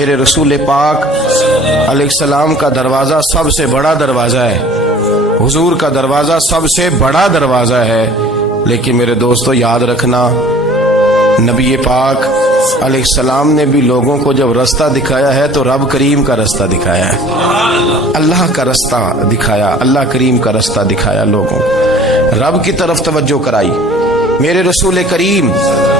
میرے رسول پاک علیہ السلام کا دروازہ سب سے بڑا دروازہ ہے، حضور کا دروازہ سب سے بڑا دروازہ ہے، لیکن میرے دوستو یاد رکھنا نبی پاک علیہ السلام نے بھی لوگوں کو جب رستہ دکھایا ہے تو رب کریم کا رستہ دکھایا ہے، اللہ کا رستہ دکھایا، اللہ کریم کا رستہ دکھایا، لوگوں رب کی طرف توجہ کرائی۔ میرے رسول کریم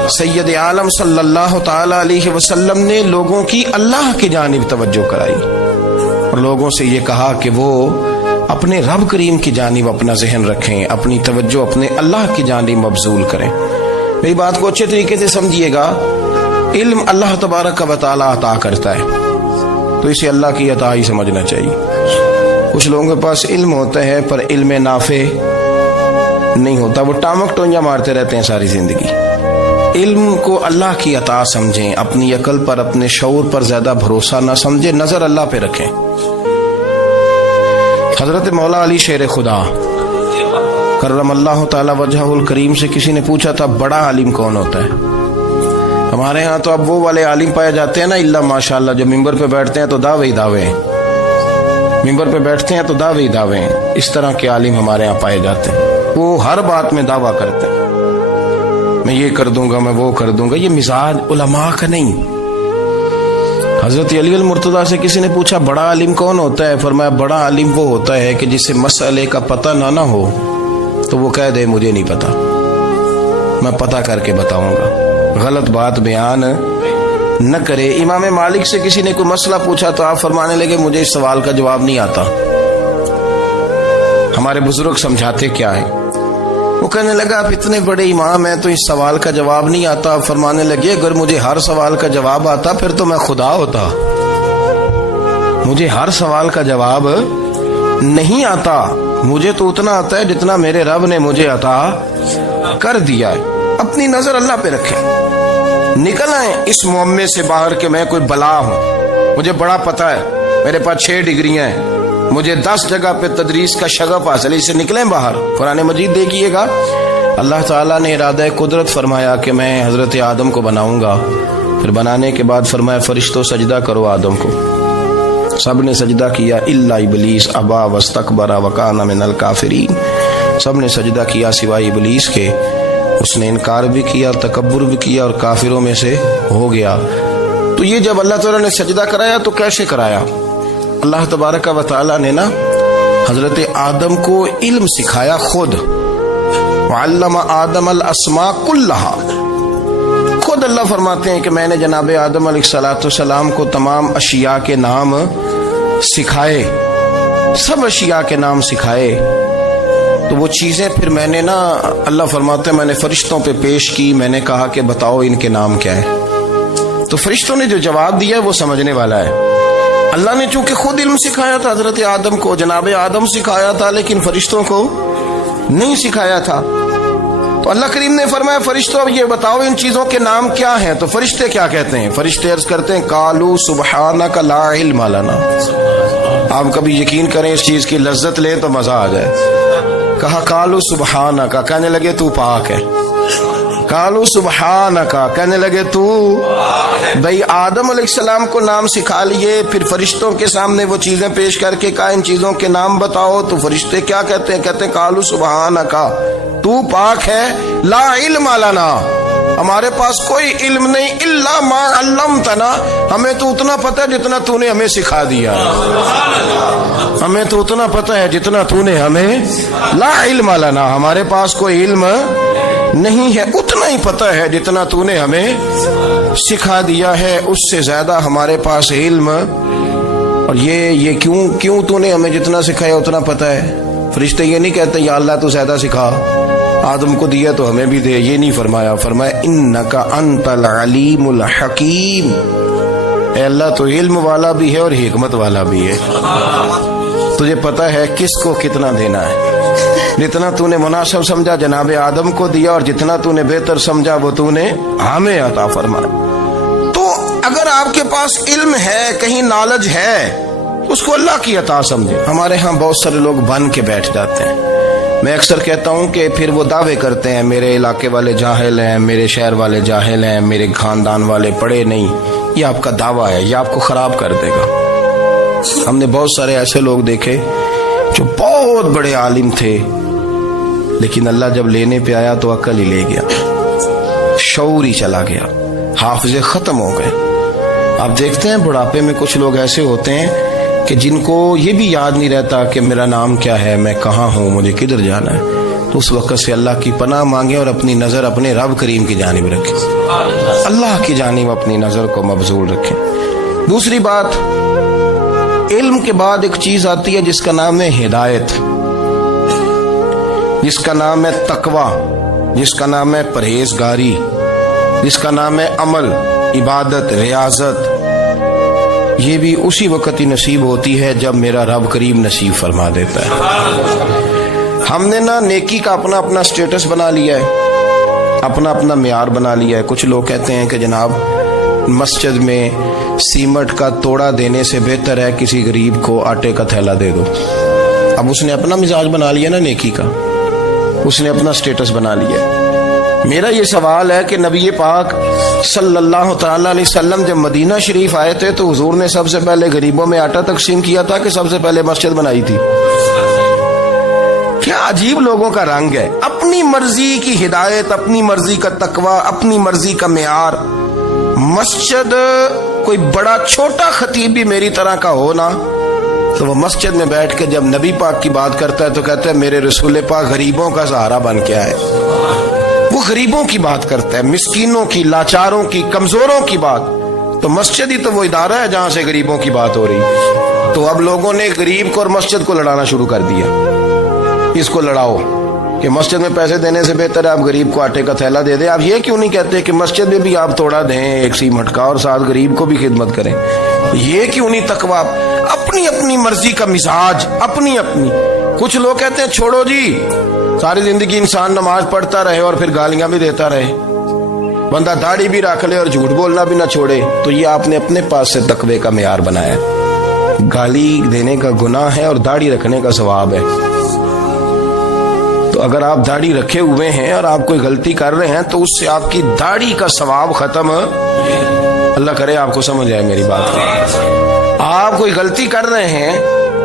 سید عالم صلی اللہ تعالی علیہ وسلم نے لوگوں کی اللہ کی جانب توجہ کرائی اور لوگوں سے یہ کہا کہ وہ اپنے رب کریم کی جانب اپنا ذہن رکھیں، اپنی توجہ اپنے اللہ کی جانب مبذول کریں۔ میری بات کو اچھے طریقے سے سمجھیے گا، علم اللہ تبارک و تعالی عطا کرتا ہے تو اسے اللہ کی عطا ہی سمجھنا چاہیے۔ کچھ لوگوں کے پاس علم ہوتا ہے پر علم نافع نہیں ہوتا، وہ ٹامک ٹونجا مارتے رہتے ہیں ساری زندگی۔ علم کو اللہ کی عطا سمجھیں، اپنی عقل پر اپنے شعور پر زیادہ بھروسہ نہ سمجھیں، نظر اللہ پہ رکھیں۔ حضرت مولا علی شیر خدا کرم اللہ تعالی وجہہ الکریم سے کسی نے پوچھا تھا بڑا عالم کون ہوتا ہے؟ ہمارے ہاں تو اب وہ والے عالم پائے جاتے ہیں نا اللہ ماشاءاللہ، جو ممبر پہ بیٹھتے ہیں تو دعوے ہی دعوے ہیں، ممبر پہ بیٹھتے ہیں تو دعوے ہی دعوے ہیں، اس طرح کے عالم ہمارے ہاں پائے جاتے ہیں، وہ ہر بات میں دعویٰ کرتے ہیں میں یہ کر دوں گا، میں وہ کر دوں گا۔ یہ مزاج علماء کا نہیں۔ حضرت علی المرتضیٰ سے کسی نے پوچھا بڑا عالم کون ہوتا ہے؟ فرمایا بڑا عالم وہ ہوتا ہے کہ جسے مسئلے کا پتہ نہ ہو تو وہ کہہ دے مجھے نہیں پتا، میں پتہ کر کے بتاؤں گا، غلط بات بیان نہ کرے۔ امام مالک سے کسی نے کوئی مسئلہ پوچھا تو آپ فرمانے لگے مجھے اس سوال کا جواب نہیں آتا۔ ہمارے بزرگ سمجھاتے کیا ہے؟ وہ کہنے لگا آپ اتنے بڑے امام ہیں تو اس سوال کا جواب نہیں آتا۔ آپ فرمانے لگے اگر مجھے ہر سوال کا جواب آتا پھر تو میں خدا ہوتا، مجھے ہر سوال کا جواب نہیں آتا، مجھے تو اتنا آتا ہے جتنا میرے رب نے مجھے عطا کر دیا ہے۔ اپنی نظر اللہ پہ رکھیں، نکل آئیں اس معمے سے باہر کہ میں کوئی بلا ہوں، مجھے بڑا پتہ ہے، میرے پاس 6 ڈگریاں ہیں، مجھے 10 جگہ پہ تدریس کا شغف حاصل ہے، اس سے نکلیں باہر۔ قرآن مجید دیکھیے گا اللہ تعالیٰ نے ارادہ قدرت فرمایا کہ میں حضرت آدم کو بناؤں گا، پھر بنانے کے بعد فرمایا فرشتوں سجدہ کرو آدم کو، سب نے سجدہ کیا الا ابلیس ابا واستکبر وکان من الکافرین، سب نے سجدہ کیا سوائے ابلیس کے، اس نے انکار بھی کیا، تکبر بھی کیا اور کافروں میں سے ہو گیا۔ تو یہ جب اللہ تعالیٰ نے سجدہ کرایا تو کیسے کرایا؟ اللہ تبارک و تعالیٰ نے نا حضرت آدم کو علم سکھایا خود، وعلم آدم الاسماء کلہا، خود اللہ فرماتے ہیں کہ میں نے جناب آدم علیہ السلام کو تمام اشیاء کے نام سکھائے، سب اشیاء کے نام سکھائے۔ تو وہ چیزیں پھر میں نے نا اللہ فرماتے ہیں میں نے فرشتوں پہ پیش کی، میں نے کہا کہ بتاؤ ان کے نام کیا ہے، تو فرشتوں نے جو جواب دیا ہے وہ سمجھنے والا ہے۔ اللہ نے چونکہ خود علم سکھایا تھا حضرت آدم کو، جناب آدم سکھایا تھا لیکن فرشتوں کو نہیں سکھایا تھا، تو اللہ کریم نے فرمایا فرشتوں اب یہ بتاؤ ان چیزوں کے نام کیا ہیں؟ تو فرشتے کیا کہتے ہیں؟ فرشتے عرض کرتے ہیں قالوا سبحانک لا علم لنا۔ آپ کبھی یقین کریں اس چیز کی لذت لیں تو مزہ آ جائے۔ کہا قالوا سبحانک، کہنے لگے تو پاک ہے، قالوا سبحانک، کہنے لگے تو بھئی آدم علیہ السلام کو نام سکھا لیے، پھر فرشتوں کے سامنے وہ چیزیں پیش کر کے کہا ان چیزوں کے نام بتاؤ، تو فرشتے کیا کہتے ہیں؟ کہتے ہیں قالوا سبحانک، تو پاک ہے، لا علم لنا، ہمارے پاس کوئی علم نہیں، الا ما علمتنا، ہمیں تو اتنا پتہ ہے جتنا تو نے ہمیں سکھا دیا، ہمیں تو اتنا پتہ ہے جتنا تو نے ہمیں، لا علم لنا، ہمارے پاس کوئی علم نہیں ہے، اتنا ہی پتہ ہے جتنا تو نے ہمیں سکھا دیا ہے، اس سے زیادہ ہمارے پاس علم۔ اور یہ کیوں تو نے ہمیں جتنا سکھایا اتنا پتہ ہے؟ فرشتے یہ نہیں کہتے یا اللہ تو زیادہ سکھا، آدم کو دیا تو ہمیں بھی دے، یہ نہیں فرمایا، فرمایا انک انت العلیم الحکیم، اے اللہ تو علم والا بھی ہے اور حکمت والا بھی ہے، تجھے پتہ ہے کس کو کتنا دینا ہے، جتنا تو نے مناسب سمجھا جناب آدم کو دیا اور جتنا تو نے بہتر سمجھا وہ تو نے ہمیں عطا فرمایا۔ تو اگر آپ کے پاس علم ہے، کہیں نالج ہے، اس کو اللہ کی عطا سمجھے۔ ہمارے ہاں بہت سارے لوگ بن کے بیٹھ جاتے ہیں، میں اکثر کہتا ہوں کہ پھر وہ دعوے کرتے ہیں میرے علاقے والے جاہل ہیں، میرے شہر والے جاہل ہیں، میرے خاندان والے پڑھے نہیں. یہ آپ کا دعویٰ ہے، یہ آپ کو خراب کر دے گا. ہم نے بہت سارے ایسے لوگ دیکھے جو بہت بڑے عالم تھے، لیکن اللہ جب لینے پہ آیا تو عقل ہی لے گیا، شعور ہی چلا گیا، حافظے ختم ہو گئے. آپ دیکھتے ہیں بڑھاپے میں کچھ لوگ ایسے ہوتے ہیں کہ جن کو یہ بھی یاد نہیں رہتا کہ میرا نام کیا ہے، میں کہاں ہوں، مجھے کدھر جانا ہے. تو اس وقت سے اللہ کی پناہ مانگیں اور اپنی نظر اپنے رب کریم کی جانب رکھیں، اللہ کی جانب اپنی نظر کو مبذول رکھیں. دوسری بات، علم کے بعد ایک چیز آتی ہے جس کا نام ہے ہدایت، جس کا نام ہے تقوی، جس کا نام ہے پرہیزگاری، جس کا نام ہے عمل، عبادت، ریاضت. یہ بھی اسی وقت ہی نصیب ہوتی ہے جب میرا رب کریم نصیب فرما دیتا ہے. ہم نے نا نیکی کا اپنا اپنا سٹیٹس بنا لیا ہے، اپنا اپنا معیار بنا لیا ہے. کچھ لوگ کہتے ہیں کہ جناب مسجد میں سیمنٹ کا توڑا دینے سے بہتر ہے کسی غریب کو آٹے کا تھیلا دے دو. اب اس نے اپنا مزاج بنا لیا نا نیکی کا، اس نے اپنا سٹیٹس بنا لیا. میرا یہ سوال ہے کہ نبی پاک صلی اللہ تعالی علیہ وسلم جب مدینہ شریف آئے تھے تو حضور نے سب سے پہلے غریبوں میں آٹا تقسیم کیا تھا کہ سب سے پہلے مسجد بنائی تھی؟ کیا عجیب لوگوں کا رنگ ہے، اپنی مرضی کی ہدایت، اپنی مرضی کا تقوی، اپنی مرضی کا معیار. مسجد کوئی بڑا چھوٹا خطیب بھی میری طرح کا ہو نا تو وہ مسجد میں بیٹھ کے جب نبی پاک کی بات کرتا ہے تو کہتا ہے میرے رسول پاک غریبوں کا سہارا بن کے آئے. وہ غریبوں کی بات کرتا ہے، مسکینوں کی، لاچاروں کی، کمزوروں کی بات. تو مسجد ہی تو وہ ادارہ ہے جہاں سے غریبوں کی بات ہو رہی. تو اب لوگوں نے غریب کو اور مسجد کو لڑانا شروع کر دیا. اس کو لڑاؤ کہ مسجد میں پیسے دینے سے بہتر ہے آپ غریب کو آٹے کا تھیلا دے دیں. آپ یہ کیوں نہیں کہتے کہ مسجد میں بھی آپ توڑا دیں ایک سیمنٹ کا اور ساتھ غریب کو بھی خدمت کریں؟ یہ کیوں نہیں تقوی؟ اپنی اپنی مرضی کا مزاج، اپنی اپنی. کچھ لوگ کہتے ہیں چھوڑو جی، ساری زندگی انسان نماز پڑھتا رہے اور پھر گالیاں بھی دیتا رہے، بندہ داڑھی بھی رکھ لے اور جھوٹ بولنا بھی نہ چھوڑے. تو یہ آپ نے اپنے پاس سے تقوی کا معیار بنایا. گالی دینے کا گناہ ہے اور داڑھی رکھنے کا ثواب ہے. تو اگر آپ داڑھی رکھے ہوئے ہیں اور آپ کوئی غلطی کر رہے ہیں تو اس سے آپ کی داڑھی کا ثواب ختم. اللہ کرے آپ کو سمجھ آئے میری بات. آپ کوئی غلطی کر رہے ہیں،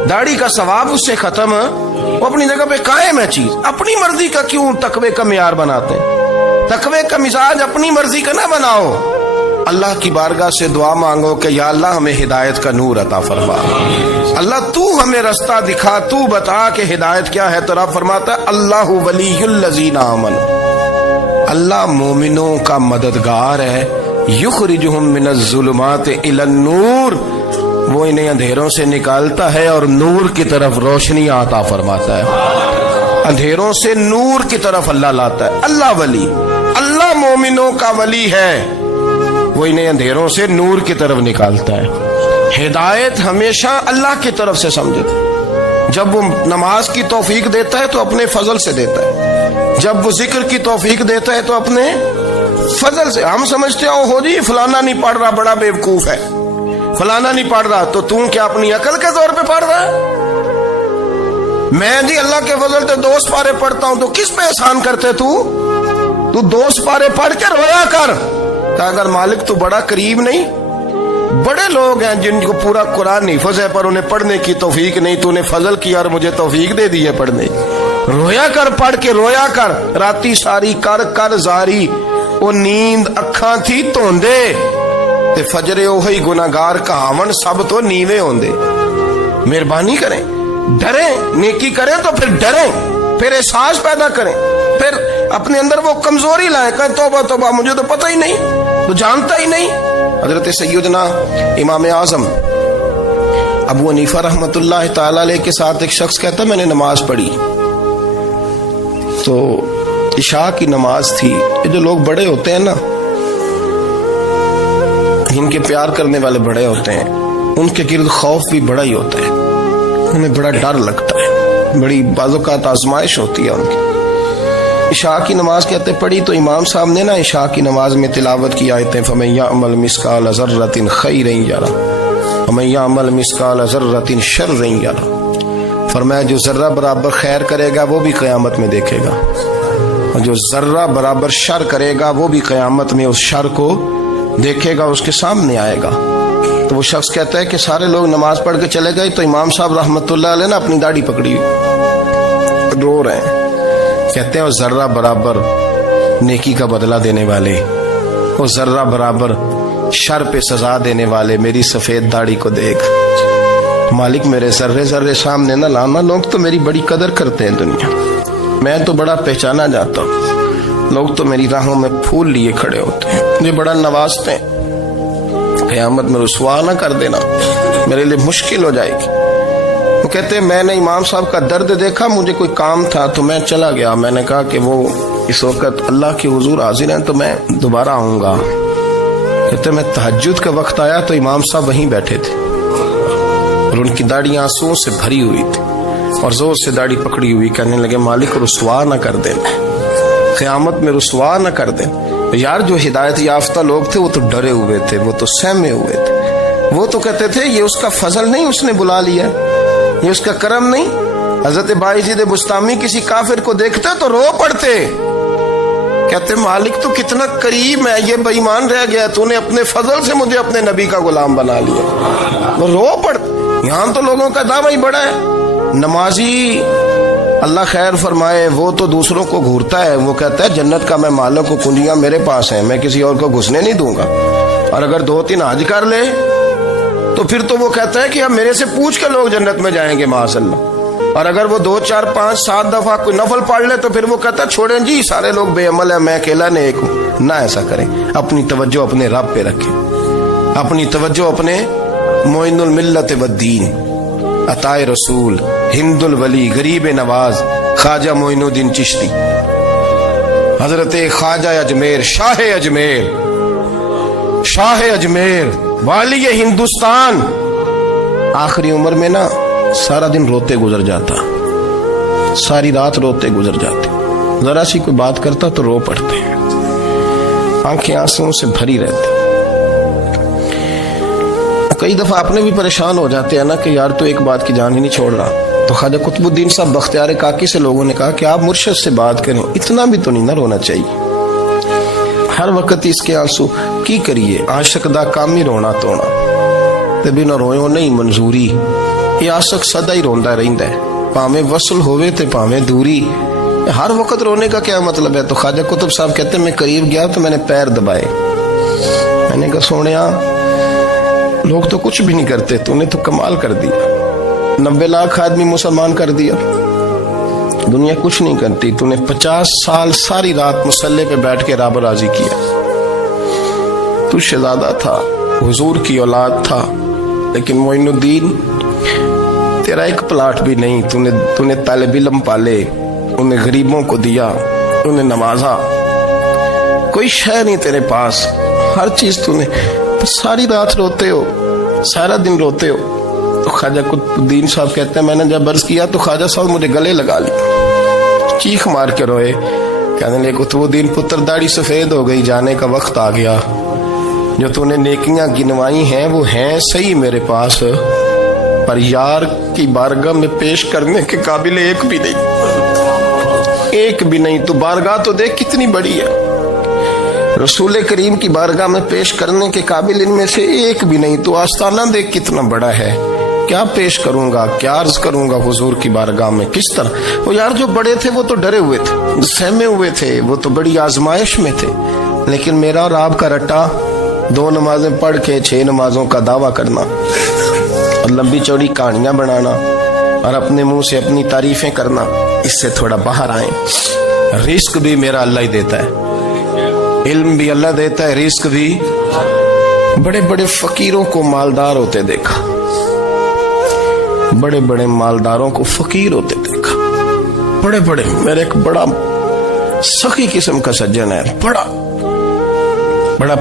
داڑھی کا ثواب اس سے ختم، وہ اپنی جگہ پہ قائم ہے چیز. اپنی مرضی کا کیوں تقوی کا معیار بناتے ہیں؟ تقوی کا مزاج اپنی مرضی کا نہ بناؤ. اللہ کی بارگاہ سے دعا مانگو کہ یا اللہ ہمیں ہدایت کا نور عطا فرما. اللہ تو ہمیں رستہ دکھا، تو بتا کہ ہدایت کیا ہے. تو رب فرماتا ہے اللہ ولی الذین آمنوا، اللہ مومنوں کا مددگار ہے. یخرجہم من الظلمات الی النور، وہ انہیں اندھیروں سے نکالتا ہے اور نور کی طرف روشنی عطا فرماتا ہے. اندھیروں سے نور کی طرف اللہ لاتا ہے. اللہ ولی، اللہ مومنوں کا ولی ہے، وہ انہیں اندھیروں سے نور کی طرف نکالتا ہے. ہدایت ہمیشہ اللہ کی طرف سے سمجھے. جب وہ نماز کی توفیق دیتا ہے تو اپنے فضل سے دیتا ہے، جب وہ ذکر کی توفیق دیتا ہے تو اپنے فضل سے. ہم سمجھتے ہو جی فلانا نہیں پڑھ رہا بڑا بیوقوف ہے، فلانا نہیں پڑھ رہا، تو تم کیا اپنی عقل کے زور پہ پڑھ رہا ہے؟ میں جی اللہ کے فضل سے 2 پارے پڑھتا ہوں، تو کس پہ احسان کرتے تو 2 پارے پڑھ کے رویا کر. اگر مالک تو بڑا قریب نہیں. بڑے لوگ ہیں جن کو پورا قرآن حفظ ہے پر انہیں پڑھنے کی توفیق نہیں. تو نے فضل کیا اور مجھے توفیق دے دی ہے پڑھنے. رویا کر، پڑھ کے رویا کر. راتی ساری کر کر زاری، وہ نیند اکھاں تھی توندے تے فجرے اوہی گناہگار کہاون سب تو نیوے ہوندے. مہربانی کریں، ڈریں، نیکی کریں تو پھر ڈریں، پھر احساس پیدا کریں، پھر اپنے اندر وہ کمزوری لائیں. کہیں توبہ توبہ مجھے تو پتہ ہی نہیں، تو جانتا ہی نہیں. حضرت سیدنا امام اعظم ابو حنیفہ رحمۃ اللہ تعالی علیہ کے ساتھ ایک شخص کہتا میں نے نماز پڑھی تو عشاء کی نماز تھی. یہ جو لوگ بڑے ہوتے ہیں نا، ان کے پیار کرنے والے بڑے ہوتے ہیں، ان کے گرد خوف بھی بڑا ہی ہوتا ہے، انہیں بڑا ڈر لگتا ہے، بڑی بعض اوقات آزمائش ہوتی ہے ان کی. عشاء کی نماز کہتے پڑھی تو امام صاحب نے نا عشاء کی نماز میں تلاوت کی آیتیں فَمَن يَعْمَلْ مِثْقَالَ ذَرَّةٍ خَيْرًا يَرَهُ وَمَن يَعْمَلْ مِثْقَالَ ذَرَّةٍ شَرًّا يَرَهُ فرمایا جو ذرہ برابر خیر کرے گا وہ بھی قیامت میں دیکھے گا، اور جو ذرہ برابر شر کرے گا وہ بھی قیامت میں اس شر کو دیکھے گا، اس کے سامنے آئے گا۔ تو وہ شخص کہتا ہے کہ سارے لوگ نماز پڑھ کے چلے گئے، تو امام صاحب رحمت اللہ علیہ نے اپنی داڑھی پکڑی رو رہے ہیں، کہتے ہیں وہ ذرہ برابر نیکی کا بدلہ دینے والے، وہ ذرہ برابر شر پہ سزا دینے والے میری سفید داڑھی کو دیکھ، مالک میرے ذرے ذرے سامنے نہ لانا، لوگ تو میری بڑی قدر کرتے ہیں دنیا، میں تو بڑا پہچانا جاتا ہوں، لوگ تو میری راہوں میں پھول لیے کھڑے ہوتے ہیں، مجھے بڑا نوازتے ہیں، قیامت میں رسوا نہ کر دینا، میرے لیے مشکل ہو جائے گی۔ وہ کہتے ہیں میں نے امام صاحب کا درد دیکھا، مجھے کوئی کام تھا تو میں چلا گیا، میں نے کہا کہ وہ اس وقت اللہ کے حضور حاضر ہیں تو میں دوبارہ آؤں گا۔ کہتے میں تہجد کا وقت آیا تو امام صاحب وہیں بیٹھے تھے اور ان کی داڑھی آنسوؤں سے بھری ہوئی تھی اور زور سے داڑھی پکڑی ہوئی، کہنے لگے مالک رسوا نہ کر دیں، قیامت میں رسوا نہ کر دیں۔ یار جو ہدایت یافتہ لوگ تھے وہ تو ڈرے ہوئے تھے، وہ تو سہمے ہوئے تھے، وہ تو کہتے تھے یہ اس کا فضل نہیں، اس نے بلا لیا، یہ اس کا کرم نہیں۔ حضرت بایزید بستامی کسی کافر کو دیکھتے تو رو پڑتے، کہتے مالک تو کتنا کریم ہے، یہ بے ایمان رہ گیا، تو نے اپنے فضل سے مجھے اپنے نبی کا غلام بنا لیا، وہ رو پڑتے۔ یہاں تو لوگوں کا دعویٰ ہی بڑا ہے، نمازی اللہ خیر فرمائے وہ تو دوسروں کو گھورتا ہے، وہ کہتا ہے جنت کا میں مالک کو کنجیاں میرے پاس ہیں، میں کسی اور کو گھسنے نہیں دوں گا، اور اگر 2-3 حج کر لے تو پھر تو وہ کہتا ہے کہ اب میرے سے پوچھ کے لوگ جنت میں جائیں گے معاذ اللہ، اور اگر وہ 2 4 5 7 دفعہ کوئی نفل پڑھ لے تو پھر وہ کہتا ہے چھوڑیں جی سارے لوگ بے عمل ہیں، میں اکیلا نیک ہوں۔ نہ ایسا کریں، اپنی توجہ اپنے رب پہ رکھیں، اپنی توجہ اپنے معین الملت والدین، عطائے رسول، ہند الولی، غریب نواز، خواجہ معین الدین چشتی، حضرت خواجہ اجمیر، شاہ اجمیر، والی ہندوستان، آخری عمر میں نا سارا دن روتے گزر جاتا، ساری رات روتے گزر جاتے، ذرا سی کوئی بات کرتا تو رو پڑتے، آنکھیں آنسوؤں سے بھری رہتی۔ کئی دفعہ اپنے بھی پریشان ہو جاتے ہیں نا کہ یار تو ایک بات کی جان ہی نہیں چھوڑ رہا، تو خواجہ قطب الدین صاحب بختیار کاکی سے لوگوں نے کہا کہ آپ مرشد سے بات کریں، اتنا بھی تو نہیں نہ رونا چاہیے، ہر وقت اس کے آنسو کی کریے، عاشق دا کام ہی رونا تونا، تے بنا روئے نہیں منظوری، یہ عاشق سدا ہی روندا رہندا ہے، پاویں وصل ہوئے تے پاویں دوری، ہر وقت رونے کا کیا مطلب ہے؟ تو خواجہ قطب صاحب کہتے ہیں میں قریب گیا تو میں نے پیر دبائے، میں نے کہا سونیا لوگ تو کچھ بھی نہیں کرتے، تو نے تو کمال کر دیا، 90 لاکھ آدمی مسلمان کر دیا، دنیا کچھ نہیں کرتی، تو نے 50 سال ساری رات مصلے پہ بیٹھ کے رب راضی کیا، تو شہزادہ تھا، حضور کی اولاد تھا، لیکن معین الدین تیرا ایک پلاٹ بھی نہیں، تو نے طالب علم پالے، انہیں غریبوں کو دیا، انہیں نوازا، کوئی شے نہیں تیرے پاس، ہر چیز تو نے، ساری رات روتے ہو، سارا دن روتے ہو۔ تو خواجہ قطب الدین صاحب کہتے ہیں میں نے جب عرض کیا تو خواجہ صاحب مجھے گلے لگا لی، چیخ مار کے روئے، کہنے لگے قطب الدین پتر داڑھی سفید ہو گئی، جانے کا وقت آ گیا، جو تو نے نیکیاں گنوائی ہیں وہ ہیں صحیح میرے پاس، پر یار کی بارگاہ میں پیش کرنے کے قابل ایک بھی نہیں، تو بارگاہ تو دیکھ کتنی بڑی ہے، رسول کریم کی بارگاہ میں پیش کرنے کے قابل ان میں سے ایک بھی نہیں، تو آستانہ دیکھ کتنا بڑا ہے، کیا پیش کروں گا، کیا عرض کروں گا حضور کی بارگاہ میں، کس طرح؟ وہ یار جو بڑے تھے وہ تو ڈرے ہوئے تھے، سہمے ہوئے تھے، وہ تو بڑی آزمائش میں تھے، لیکن میرا اور آپ کا رٹا 2 نمازیں پڑھ کے 6 نمازوں کا دعویٰ کرنا اور لمبی چوڑی کہانیاں بنانا اور اپنے منہ سے اپنی تعریفیں کرنا، اس سے تھوڑا باہر آئیں۔ رزق بھی میرا اللہ ہی دیتا ہے، علم بھی اللہ دیتا ہے، رزق بھی۔ بڑے بڑے فقیروں کو مالدار ہوتے دیکھا، بڑے بڑے مالداروں کو فقیر ہوتے دیکھا، بڑے بڑے، میرے ایک بڑا سخی قسم کا سجن ہے، بڑا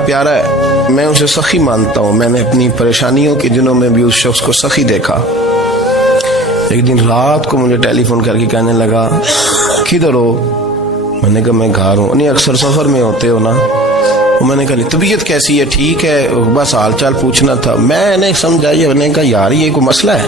پیارا ہے، میں اسے سخی مانتا ہوں، میں نے اپنی پریشانیوں کے دنوں میں بھی اس شخص کو سخی دیکھا۔ ایک دن رات کو مجھے ٹیلی فون کر کے کہنے لگا کدھر ہو؟ میں نے کہا میں گھر ہوں۔ نہیں اکثر سفر میں ہوتے ہو نا؟ میں نے کہا طبیعت کیسی ہے؟ ٹھیک ہے، بس حال چال پوچھنا تھا۔ میں نے سمجھائی، میں نے کہا یار یہ کوئی مسئلہ ہے؟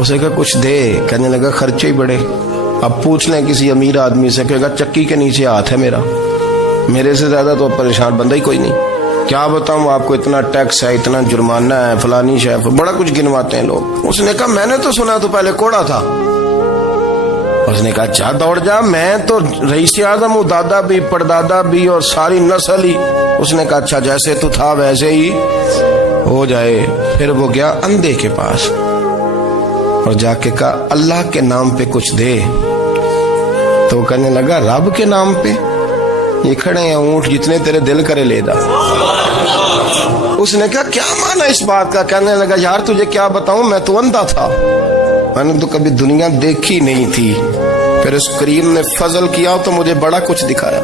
اسے کہا کچھ دے. کہنے لگا خرچے ہی بڑے. اب پوچھ لیں کسی امیر آدمی سے, کہے گا چکی کے نیچے ہاتھ ہے میرے سے زیادہ تو پریشان بندہ ہی کوئی نہیں. کیا بتاؤں آپ کو, اتنا ٹیکس ہے, اتنا جرمانہ ہے, فلانی شے, بڑا کچھ گنواتے ہیں لوگ. اس نے کہا میں نے تو سنا تو پہلے کوڑا تھا. اس نے کہا اچھا دوڑ جا, میں تو رئیس اعظم ہوں, دادا بھی پردادا بھی اور ساری نسل ہی. اس نے کہا اچھا جیسے تو تھا ویسے ہی ہو جائے. پھر وہ گیا اندھے کے پاس اور جا کے کہا اللہ کے نام پہ کچھ دے. تو وہ کہنے لگا رب کے نام پہ؟ یہ کھڑے ہیں اونٹ, جتنے تیرے دل کرے لے دا. اس نے کہا کیا معنی اس بات کا؟ کہنے لگا یار تجھے کیا بتاؤں, میں تو اندھا تھا, میں نے تو کبھی دنیا دیکھی نہیں تھی. پھر اس کریم نے فضل کیا تو مجھے بڑا کچھ دکھایا.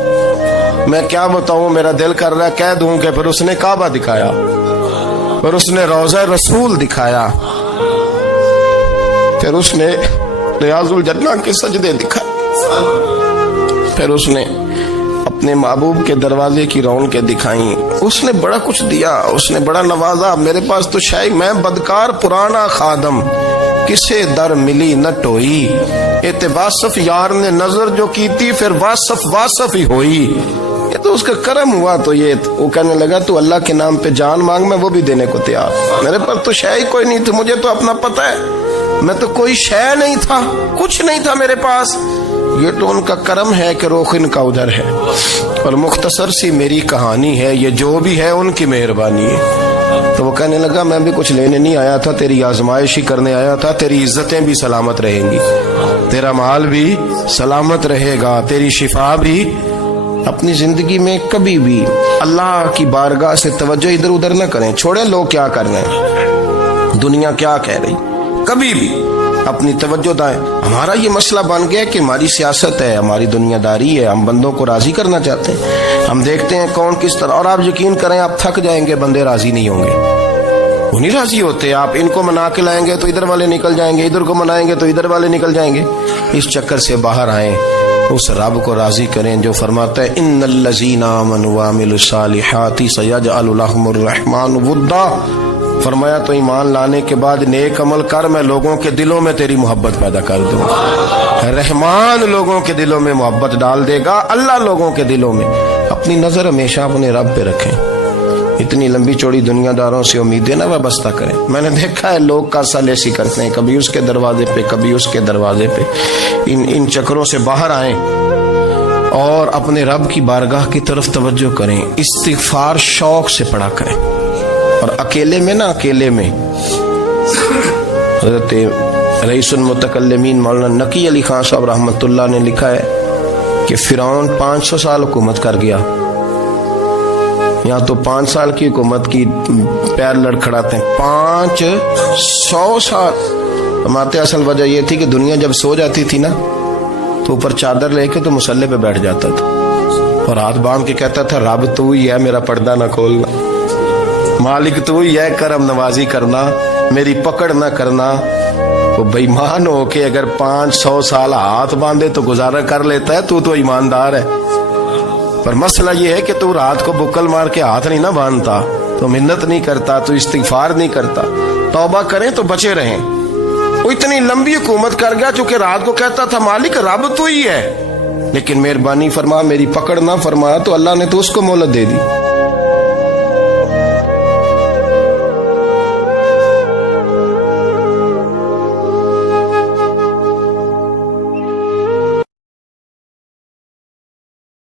میں کیا بتاؤں, میرا دل کر رہا ہے کہہ دوں کہ. پھر اس نے کعبہ دکھایا, پھر اس نے روضہ رسول دکھایا, پھر اس نے ریاض الجنہ کے سجدے دکھائے, پھر اس نے اپنے محبوب کے دروازے کی رونقیں دکھائیں. اس نے بڑا کچھ دیا, اس نے بڑا نوازا. میرے پاس تو شاید میں بدکار پرانا خادم, کسے در ملی نہ ٹوئی. واصف یار نے نظر جو کی تھی, پھر واصف ہی ہوئی. یہ تو اس کا کرم ہوا. تو یہ وہ کہنے لگا تو اللہ کے نام پہ جان مانگ, میں وہ بھی دینے کو تیار. میرے پاس تو شے کوئی نہیں تھی, مجھے تو اپنا پتہ ہے, میں تو کوئی شے نہیں تھا, کچھ نہیں تھا میرے پاس. یہ تو ان کا کرم ہے کہ رخ ان کا ادھر ہے. اور مختصر سی میری کہانی ہے, یہ جو بھی ہے ان کی مہربانی ہے. تو وہ کہنے لگا میں بھی کچھ لینے نہیں آیا تھا, تیری آزمائش ہی کرنے آیا تھا. تیری عزتیں بھی سلامت رہیں گی, تیرا مال بھی سلامت رہے گا, تیری شفا بھی. اپنی زندگی میں کبھی بھی اللہ کی بارگاہ سے توجہ ادھر ادھر نہ کریں. چھوڑیں لوگ کیا کر رہے ہیں, دنیا کیا کہہ رہی, کبھی بھی اپنی توجہ دائیں. ہمارا یہ مسئلہ بن گیا کہ ہماری سیاست ہے, ہماری دنیا داری ہے, ہم بندوں کو راضی کرنا چاہتے ہیں. ہم دیکھتے ہیں کون کس طرح, اور آپ یقین کریں آپ تھک جائیں گے, بندے راضی نہیں ہوں گے, وہ نہیں راضی ہوتے. آپ ان کو منا کے لائیں گے تو ادھر والے نکل جائیں گے, ادھر کو منائیں گے تو ادھر والے نکل جائیں گے. اس چکر سے باہر آئیں, اس رب کو راضی کریں جو فرماتا ہے ان الذین آمنوا وعملوا الصالحات سیجعل لهم الرحمن ودا. فرمایا تو ایمان لانے کے بعد نیک عمل کر, میں لوگوں کے دلوں میں تیری محبت پیدا کر دوں. رحمان لوگوں کے دلوں میں محبت ڈال دے گا. اللہ لوگوں کے دلوں میں. اپنی نظر ہمیشہ اپنے رب پہ رکھیں. اتنی لمبی چوڑی دنیا داروں سے امیدیں نہ وابستہ کریں. میں نے دیکھا ہے لوگ کاسا لیسی کرتے ہیں, کبھی اس کے دروازے پہ کبھی اس کے دروازے پہ. ان چکروں سے باہر آئیں اور اپنے رب کی بارگاہ کی طرف توجہ کریں. استغفار شوق سے پڑھا کریں. اور اکیلے میں نا, اکیلے میں حضرت رئیس المتکلمین مولانا نقی علی خان صاحب رحمۃ اللہ نے لکھا ہے کہ فرعون 500 سال حکومت کر گیا. یہاں تو 5 سال کی حکومت کی پیر لڑکھڑاتے ہیں, 500 سال. ہمارے اصل وجہ یہ تھی کہ دنیا جب سو جاتی تھی نا تو اوپر چادر لے کے تو مسلح پہ بیٹھ جاتا تھا اور ہاتھ باندھ کے کہتا تھا رب تو ہی ہے, میرا پردہ نہ کھولنا, مالک تو ہی ہے, کرم نوازی کرنا, میری پکڑ نہ کرنا. وہ بےمان ہو کے اگر 500 سال ہاتھ باندھے تو گزارا کر لیتا ہے, تو ایماندار ہے. پر مسئلہ یہ ہے کہ تو رات کو بکل مار کے ہاتھ نہیں نہ باندھتا, تو منت نہیں کرتا, تو استغفار نہیں کرتا. توبہ کریں تو بچے رہیں. وہ اتنی لمبی حکومت کر گیا چونکہ رات کو کہتا تھا مالک رب تو ہی ہے, لیکن مہربانی فرما, میری پکڑ نہ فرمایا, تو اللہ نے تو اس کو مہلت دے دی.